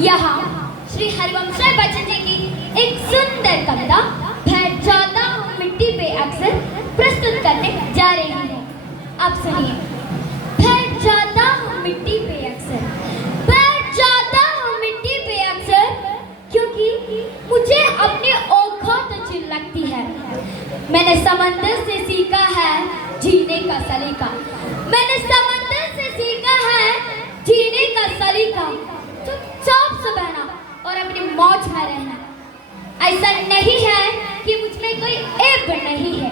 यहाँ श्री हरिवंश राय बच्चन जी की एक सुंदर कविता बैठ जाता हूँ मिट्टी पे अक्सर प्रस्तुत करने जा रही हूँ। आप सुनिए। बैठ जाता हूँ मिट्टी पे अक्सर, बैठ जाता हूँ मिट्टी पे अक्सर, क्योंकि मुझे अपनी औकात चिल लगती है। मैंने समंदर से सीखा है जीने का सलीका, मैंने समंदर से सीखा है जीने का सलीका। चुपचाप से बहना और अपनी मौज में रहना। ऐसा नहीं है कि मुझमें कोई ऐब नहीं है,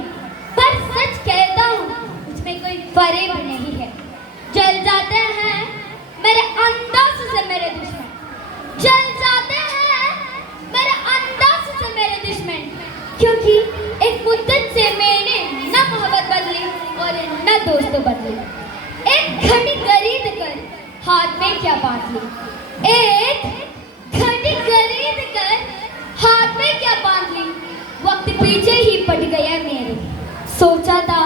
पर सच कहता हूँ मुझमें कोई फरेब नहीं है। जल जाते हैं मेरे अंदाज से मेरे दुश्मन, जल जाते हैं मेरे अंदाज से मेरे दुश्मन, क्योंकि एक मुद्दत से मैंने न मोहब्बत बदली और न दोस्त बदली। एक घड़ी खरीद कर हाथ में क्या बांध ली, एक घड़ी खरीद कर हाथ में क्या बांध ली। वक्त पीछे ही पड़ गया मेरे, सोचा था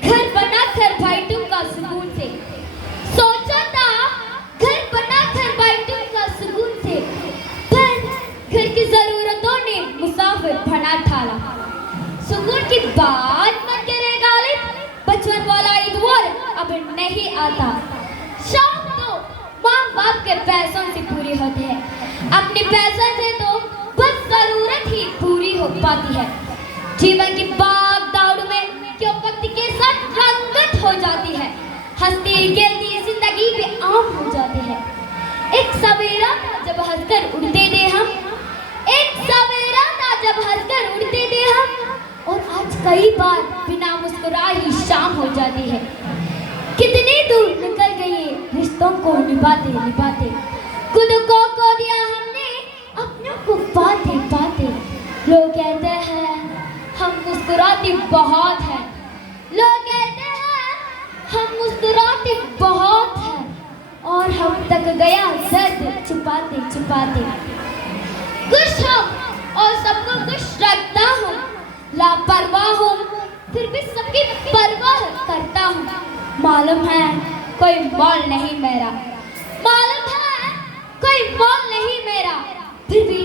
घर बना कर बैठूंगा सुकून से, सोचा था घर बना कर बैठूंगा सुकून से, पर घर की जरूरतों ने मुसाफिर बना ठाला। सुकून की बात मत करे गालिब, बचपन वाला इतवार अब नहीं आता। शाम तो माँ बाप के पैसों से पूरी होती है, अपने पैसों से तो बस जरूरत ही पूरी हो पाती है। जीवन की भाग दौड़ में क्यों वक्त के साथ रंगत हो जाती है, हंसती खेलती जिंदगी भी आम हो जाती है। एक सवेरा था जब हंसकर उड़ते थे हम, एक सवेरा था जब हंसकर उड़ते थे हम, और आज कई बार बिना मुस्कुराए ही शाम हो जाती है। कितनी दूर निकल गए रिश्तों को निभाते निभाते, खुद को खो दिया हमने अपनों को पाते पाते। लोग कहते हैं हम मुस्कुराते बहुत हैं, लोग कहते हैं हम मुस्कुराते बहुत हैं, और हम तक गया दर्द छुपाते छुपाते। खुश हम और सबको खुश रखता हूँ, लापरवाह हूँ फिर भी सबकी परवाह करता हूँ। मालूम है कोई मोल नहीं मेरा, मालूम है कोई मोल नहीं मेरा, फिर भी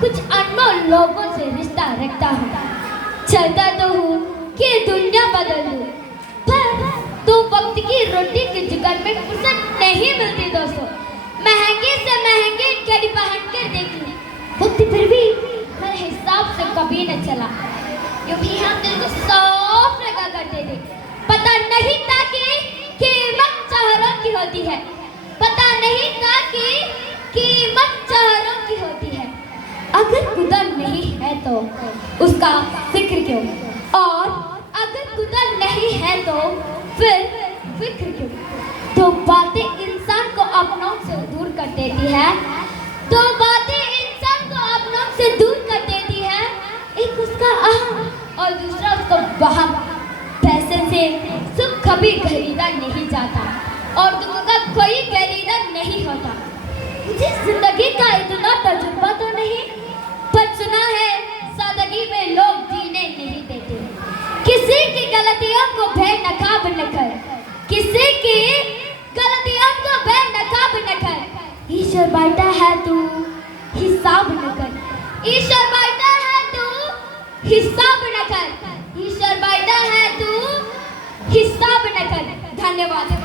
कुछ अनमोल लोगों से रिश्ता रखता हूँ। चलता तो हूँ कि दुनिया बदल दूँ, पर तो वक्त की रोटी के जिगर में फुर्सत नहीं मिलती दोस्तों। महंगे से महंगे घड़ी पहन कर देख लूँ, वक्त फिर भी मेरे हिसाब से कभी न चला। यूं भी हम दिल को साफ लगा करते थे, पता नहीं था कि कीमत चेहरों की होती है, पता नहीं था कि कीमत चेहरों की होती है। अगर खुदा नहीं है तो उसका जिक्र क्यों, और अगर खुदा नहीं है तो फिर फिक्र क्यों। दो बातें इंसान को अपनों से दूर कर देती है, दो बातें इंसान को अपनों से दूर कर देती है, एक उसका अहम और दूसरा उसको वहम। पैसे से सुख कभी खरीदा नहीं जाता, और दुख का कोई खरीदार नहीं होता। मुझे जिंदगी का इतना तजुर्बा तो नहीं, पर सुना है सादगी में लोग जीने नहीं देते। किसी की गलतियों को बेनकाब न कर, किसी की गलतियों को बेनकाब न कर। ईश्वर बैठा है तू हिसाब न कर, ईश्वर बैठा है तू हिसाब न कर, ईश्वर बैठा है तू हिसाब न कर। धन्यवाद।